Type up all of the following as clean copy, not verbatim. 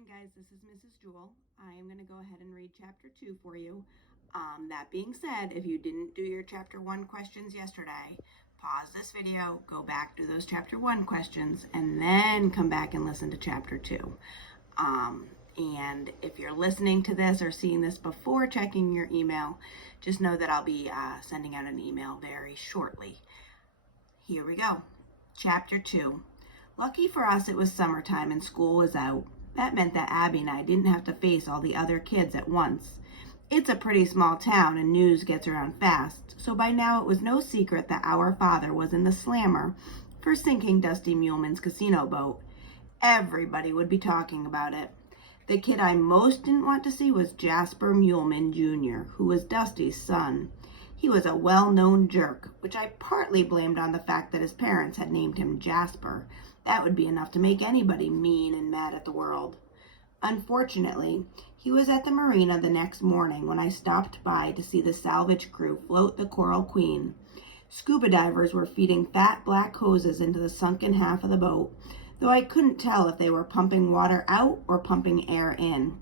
morning, guys. This is Mrs. Jewell. I am going to go ahead and read chapter 2 for you. That being said, if you didn't do your chapter 1 questions yesterday, pause this video, go back to those chapter 1 questions, and then come back and listen to chapter 2. And if you're listening to this or seeing this before checking your email, just know that I'll be sending out an email very shortly. Here we go. Chapter 2. Lucky for us, it was summertime and school was out. That meant that Abby and I didn't have to face all the other kids at once. It's a pretty small town and news gets around fast, so by now it was no secret that our father was in the slammer for sinking Dusty Muleman's casino boat. Everybody would be talking about it. The kid I most didn't want to see was Jasper Muleman Jr., who was Dusty's son. He was a well-known jerk, which I partly blamed on the fact that his parents had named him Jasper. That would be enough to make anybody mean and mad at the world. Unfortunately, he was at the marina the next morning when I stopped by to see the salvage crew float the Coral Queen. Scuba divers were feeding fat black hoses into the sunken half of the boat, though I couldn't tell if they were pumping water out or pumping air in.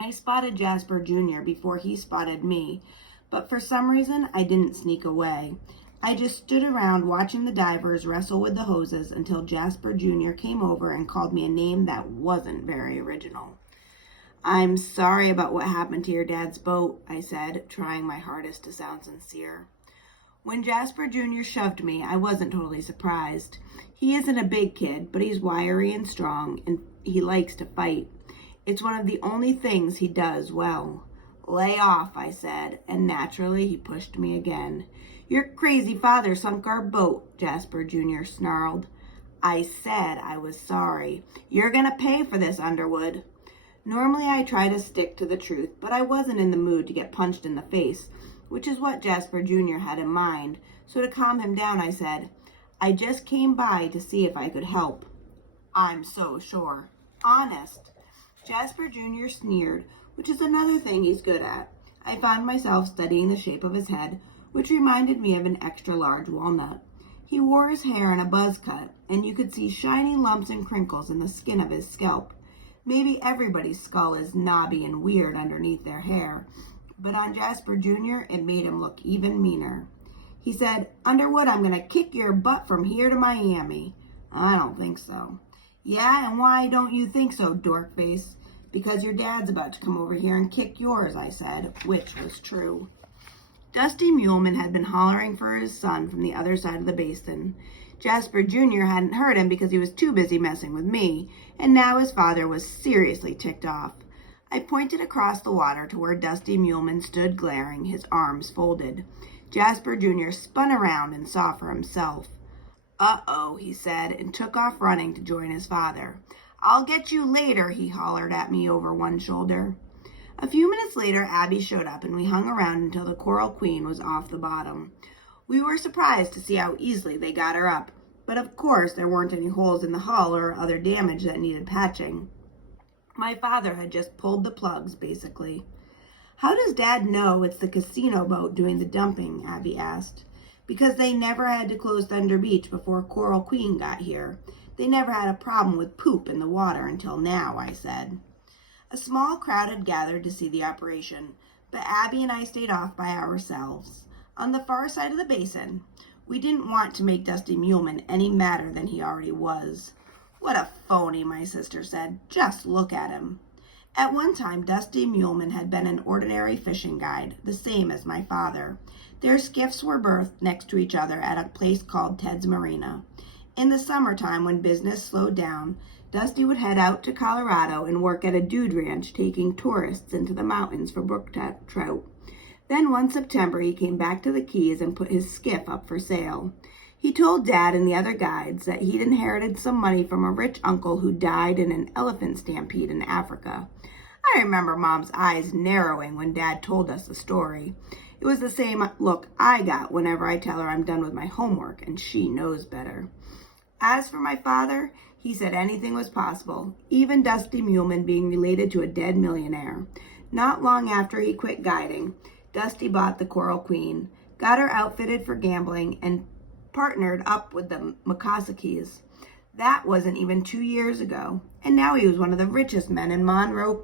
I spotted Jasper Jr. before he spotted me, but for some reason I didn't sneak away. I just stood around watching the divers wrestle with the hoses until Jasper Jr. came over and called me a name that wasn't very original. "I'm sorry about what happened to your dad's boat," I said, trying my hardest to sound sincere. When Jasper Jr. shoved me, I wasn't totally surprised. He isn't a big kid, but he's wiry and strong, and he likes to fight. It's one of the only things he does well. "Lay off," I said, and naturally he pushed me again. "Your crazy father sunk our boat," Jasper Jr. snarled. I said I was sorry. "You're gonna pay for this, Underwood." Normally I try to stick to the truth, but I wasn't in the mood to get punched in the face, which is what Jasper Jr. had in mind. So to calm him down, I said, "I just came by to see if I could help." "I'm so sure." "Honest." Jasper Jr. sneered, which is another thing he's good at. I found myself studying the shape of his head, which reminded me of an extra large walnut. He wore his hair in a buzz cut, and you could see shiny lumps and crinkles in the skin of his scalp. Maybe everybody's skull is knobby and weird underneath their hair, but on Jasper Jr., it made him look even meaner. He said, "Underwood, I'm going to kick your butt from here to Miami." "I don't think so." "Yeah, and why don't you think so, dork face?" "Because your dad's about to come over here and kick yours," I said, which was true. Dusty Muleman had been hollering for his son from the other side of the basin. Jasper Jr. hadn't heard him because he was too busy messing with me, and now his father was seriously ticked off. I pointed across the water to where Dusty Muleman stood glaring, his arms folded. Jasper Jr. spun around and saw for himself. "Uh-oh," he said, and took off running to join his father. "I'll get you later," he hollered at me over one shoulder. A few minutes later, Abby showed up, and we hung around until the Coral Queen was off the bottom. We were surprised to see how easily they got her up, but of course there weren't any holes in the hull or other damage that needed patching. My father had just pulled the plugs, basically. "How does Dad know it's the casino boat doing the dumping?" Abby asked. "Because they never had to close Thunder Beach before Coral Queen got here. They never had a problem with poop in the water until now," I said. A small crowd had gathered to see the operation, but Abby and I stayed off by ourselves. On the far side of the basin, we didn't want to make Dusty Muleman any madder than he already was. "What a phony," my sister said. "Just look at him." At one time, Dusty Muleman had been an ordinary fishing guide, the same as my father. Their skiffs were berthed next to each other at a place called Ted's Marina. In the summertime, when business slowed down, Dusty would head out to Colorado and work at a dude ranch, taking tourists into the mountains for brook trout. Then one September, he came back to the Keys and put his skiff up for sale. He told Dad and the other guides that he'd inherited some money from a rich uncle who died in an elephant stampede in Africa. I remember Mom's eyes narrowing when Dad told us the story. It was the same look I got whenever I tell her I'm done with my homework, and she knows better. As for my father, he said anything was possible, even Dusty Muleman being related to a dead millionaire. Not long after he quit guiding, Dusty bought the Coral Queen, got her outfitted for gambling, and partnered up with the Makasakis. That wasn't even 2 years ago, and now he was one of the richest men in Monroe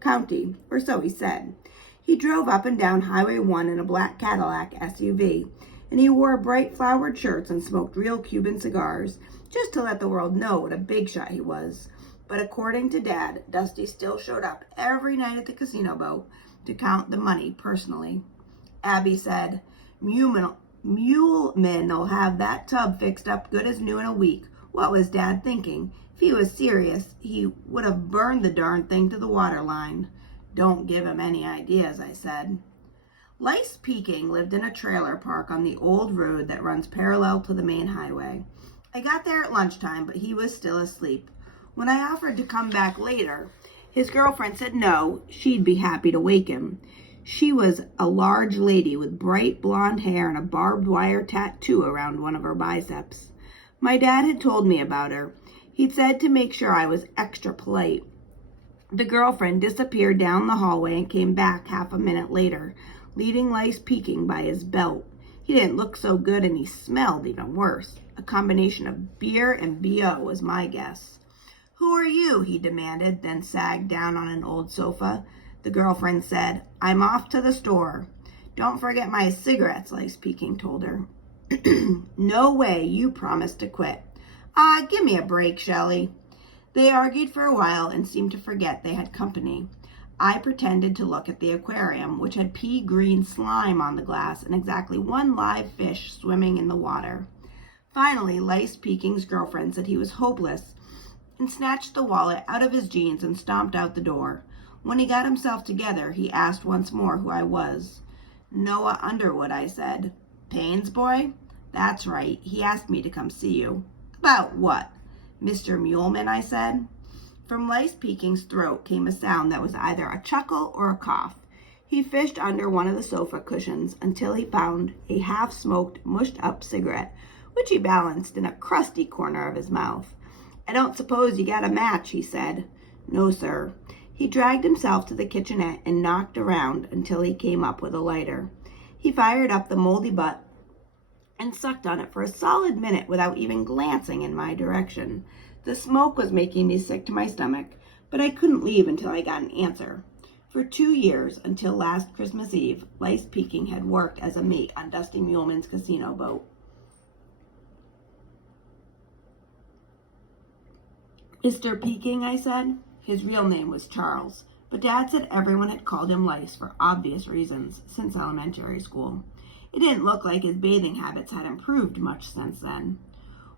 County, or so he said. He drove up and down Highway 1 in a black Cadillac SUV, and he wore bright flowered shirts and smoked real Cuban cigars, just to let the world know what a big shot he was. But according to Dad, Dusty still showed up every night at the casino boat to count the money personally. Abby said, Muleman'll have that tub fixed up good as new in a week. What was Dad thinking? If he was serious, he would have burned the darn thing to the water line. Don't give him any ideas, I said. Lice Peking lived in a trailer park on the old road that runs parallel to the main highway. I got there at lunchtime, but he was still asleep. When I offered to come back later, his girlfriend said no, she'd be happy to wake him. She was a large lady with bright blonde hair and a barbed wire tattoo around one of her biceps. My dad had told me about her. He'd said to make sure I was extra polite. The girlfriend disappeared down the hallway and came back half a minute later, leading Lice Peking by his belt. He didn't look so good and he smelled even worse. A combination of beer and BO was my guess. Who are you? He demanded, then sagged down on an old sofa. The girlfriend said, I'm off to the store. Don't forget my cigarettes, Lice Peking told her. No way, you promised to quit. Give me a break, Shelley. They argued for a while and seemed to forget they had company. I pretended to look at the aquarium, which had pea green slime on the glass and exactly one live fish swimming in the water. Finally, Lice Peking's girlfriend said he was hopeless and snatched the wallet out of his jeans and stomped out the door. When he got himself together, he asked once more who I was. Noah Underwood, I said. Payne's boy? That's right. He asked me to come see you. About what? Mr. Muleman, I said. From Lice Peking's throat came a sound that was either a chuckle or a cough. He fished under one of the sofa cushions until he found a half-smoked, mushed-up cigarette, which he balanced in a crusty corner of his mouth. I don't suppose you got a match, he said. No, sir. He dragged himself to the kitchenette and knocked around until he came up with a lighter. He fired up the moldy butt and sucked on it for a solid minute without even glancing in my direction. The smoke was making me sick to my stomach, but I couldn't leave until I got an answer. For 2 years, until last Christmas Eve, Lice Peking had worked as a mate on Dusty Muleman's casino boat. Mr. Peking, I said. His real name was Charles, but Dad said everyone had called him Lice for obvious reasons since elementary school. It didn't look like his bathing habits had improved much since then.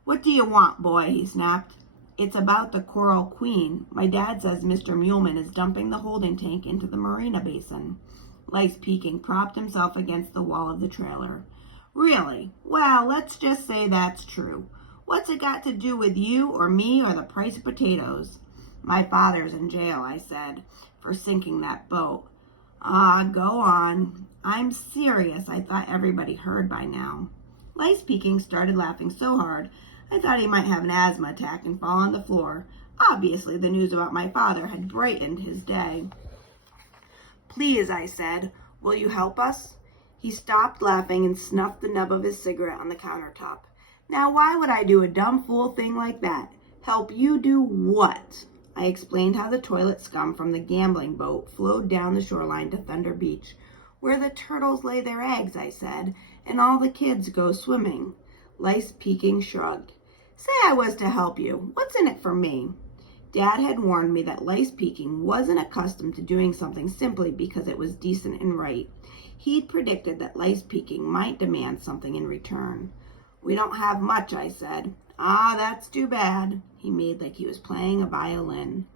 What do you want, boy? He snapped. It's about the Coral Queen. My dad says Mr. Muleman is dumping the holding tank into the marina basin. Lice Peking propped himself against the wall of the trailer. Really? Well, let's just say that's true. What's it got to do with you or me or the price of potatoes? My father's in jail, I said, for sinking that boat. Go on. I'm serious. I thought everybody heard by now. Lice Peking started laughing so hard, I thought he might have an asthma attack and fall on the floor. Obviously, the news about my father had brightened his day. Please, I said, will you help us? He stopped laughing and snuffed the nub of his cigarette on the countertop. Now, why would I do a dumb fool thing like that? Help you do what? I explained how the toilet scum from the gambling boat flowed down the shoreline to Thunder Beach, where the turtles lay their eggs, I said, and all the kids go swimming. Lice Peking shrugged. Say I was to help you. What's in it for me? Dad had warned me that Lice Peking wasn't accustomed to doing something simply because it was decent and right. He'd predicted that Lice Peking might demand something in return. We don't have much, I said. That's too bad. He made like he was playing a violin.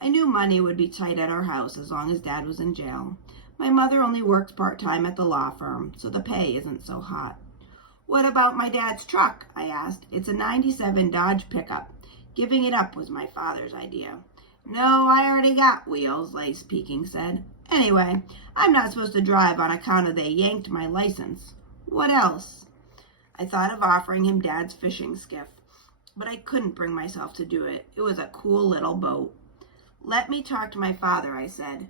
I knew money would be tight at our house as long as Dad was in jail. My mother only works part-time at the law firm, so the pay isn't so hot. What about my dad's truck? I asked. It's a 97 Dodge pickup. Giving it up was my father's idea. No, I already got wheels, Lice Peking said. Anyway, I'm not supposed to drive on account of they yanked my license. What else? I thought of offering him Dad's fishing skiff, but I couldn't bring myself to do it. It was a cool little boat. Let me talk to my father, I said.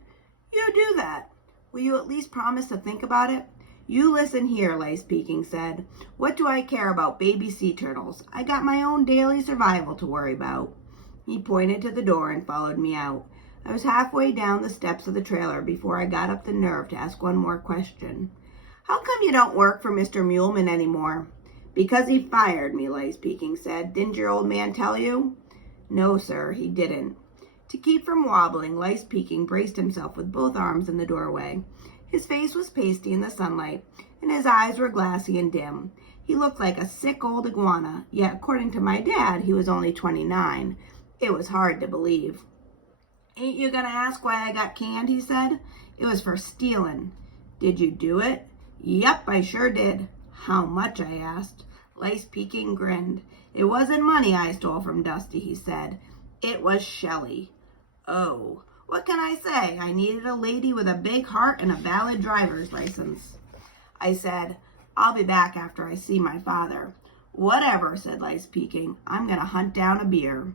You do that. Will you at least promise to think about it? You listen here, Lace Peking said. What do I care about baby sea turtles? I got my own daily survival to worry about. He pointed to the door and followed me out. I was halfway down the steps of the trailer before I got up the nerve to ask one more question. How come you don't work for Mr. Muleman anymore? Because he fired me, Lace Peking said. Didn't your old man tell you? No, sir, he didn't. To keep from wobbling, Lace Peking braced himself with both arms in the doorway. His face was pasty in the sunlight, and his eyes were glassy and dim. He looked like a sick old iguana, yet according to my dad, he was only 29. It was hard to believe. Ain't you gonna ask why I got canned, he said. It was for stealing. Did you do it? Yep, I sure did. How much, I asked. Lace Peking grinned. It wasn't money I stole from Dusty, he said. It was Shelley. Oh, what can I say? I needed a lady with a big heart and a valid driver's license. I said, I'll be back after I see my father. Whatever, said Lace Peking. I'm going to hunt down a beer.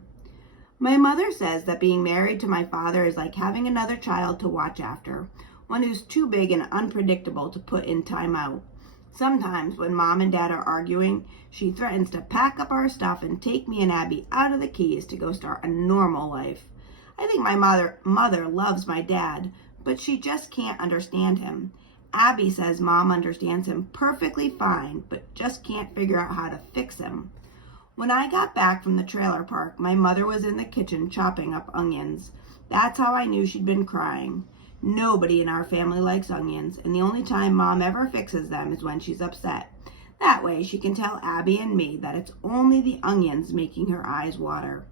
My mother says that being married to my father is like having another child to watch after, one who's too big and unpredictable to put in time out. Sometimes when Mom and Dad are arguing, she threatens to pack up our stuff and take me and Abby out of the Keys to go start a normal life. I think my mother loves my dad, but she just can't understand him. Abby says Mom understands him perfectly fine, but just can't figure out how to fix him. When I got back from the trailer park, my mother was in the kitchen chopping up onions. That's how I knew she'd been crying. Nobody in our family likes onions, and the only time Mom ever fixes them is when she's upset. That way she can tell Abby and me that it's only the onions making her eyes water.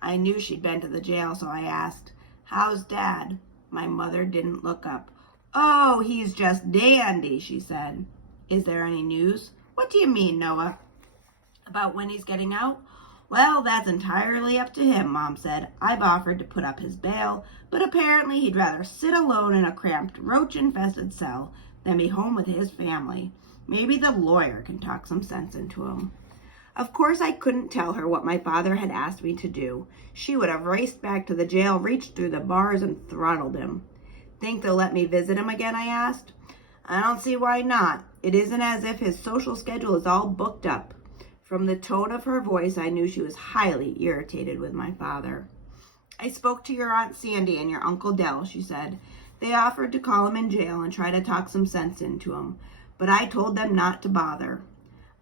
I knew she'd been to the jail, so I asked, How's Dad? My mother didn't look up. Oh, he's just dandy, she said. Is there any news? What do you mean, Noah? About when he's getting out? Well, that's entirely up to him, Mom said. I've offered to put up his bail, but apparently he'd rather sit alone in a cramped, roach-infested cell than be home with his family. Maybe the lawyer can talk some sense into him. Of course, I couldn't tell her what my father had asked me to do. She would have raced back to the jail, reached through the bars, and throttled him. Think they'll let me visit him again, I asked. I don't see why not. It isn't as if his social schedule is all booked up. From the tone of her voice, I knew she was highly irritated with my father. I spoke to your Aunt Sandy and your Uncle Dell, she said. They offered to call him in jail and try to talk some sense into him, but I told them not to bother.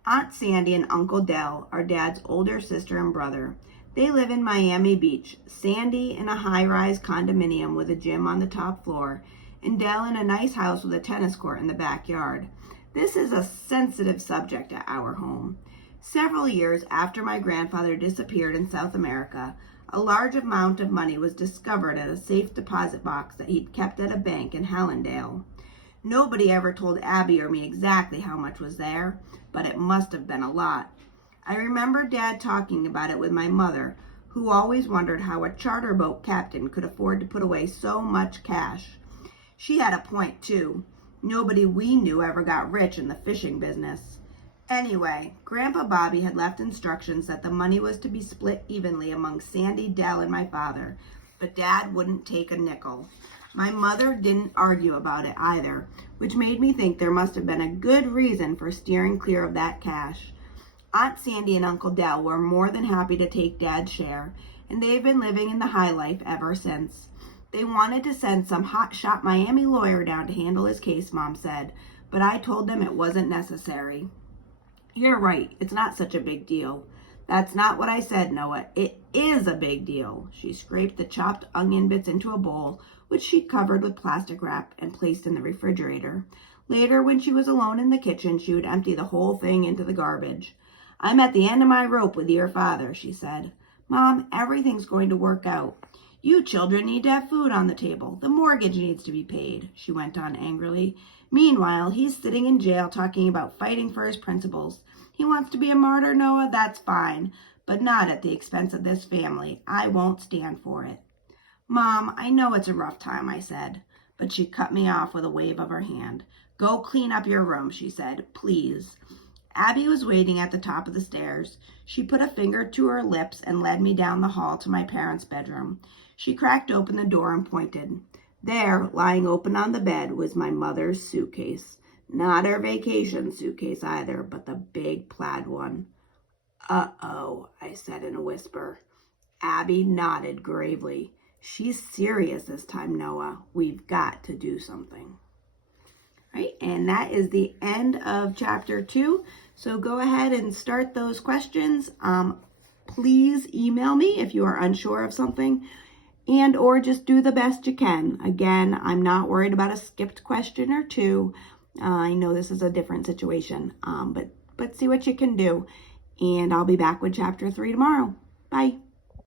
Aunt Sandy and Uncle Dell are Dad's older sister and brother. They live in Miami Beach, Sandy in a high-rise condominium with a gym on the top floor, and Dell in a nice house with a tennis court in the backyard. This is a sensitive subject at our home. Several years after my grandfather disappeared in South America, a large amount of money was discovered at a safe deposit box that he'd kept at a bank in Hallandale. Nobody ever told Abby or me exactly how much was there, but it must have been a lot. I remember Dad talking about it with my mother, who always wondered how a charter boat captain could afford to put away so much cash. She had a point, too. Nobody we knew ever got rich in the fishing business. Anyway, Grandpa Bobby had left instructions that the money was to be split evenly among Sandy, Dell, and my father, but Dad wouldn't take a nickel. My mother didn't argue about it either, which made me think there must have been a good reason for steering clear of that cash. Aunt Sandy and Uncle Dell were more than happy to take Dad's share, and they've been living in the high life ever since. They wanted to send some hotshot Miami lawyer down to handle his case, Mom said, but I told them it wasn't necessary. You're right, it's not such a big deal. That's not what I said, Noah. It is a big deal. She scraped the chopped onion bits into a bowl, which she covered with plastic wrap and placed in the refrigerator. Later, when she was alone in the kitchen, she would empty the whole thing into the garbage. I'm at the end of my rope with your father, she said. Mom, everything's going to work out. You children need to have food on the table. The mortgage needs to be paid, she went on angrily. Meanwhile, he's sitting in jail talking about fighting for his principles. He wants to be a martyr, Noah, that's fine, but not at the expense of this family. I won't stand for it. Mom, I know it's a rough time, I said, but she cut me off with a wave of her hand. Go clean up your room, she said, please. Abby was waiting at the top of the stairs. She put a finger to her lips and led me down the hall to my parents' bedroom. She cracked open the door and pointed. There, lying open on the bed, was my mother's suitcase. Not our vacation suitcase either, but the big plaid one. Uh-oh, I said in a whisper. Abby nodded gravely. She's serious this time, Noah. We've got to do something. Right, and that is the end of chapter 2. So go ahead and start those questions. Please email me if you are unsure of something, and or just do the best you can. Again, I'm not worried about a skipped question or two. I know this is a different situation, but see what you can do. And I'll be back with chapter 3 tomorrow. Bye.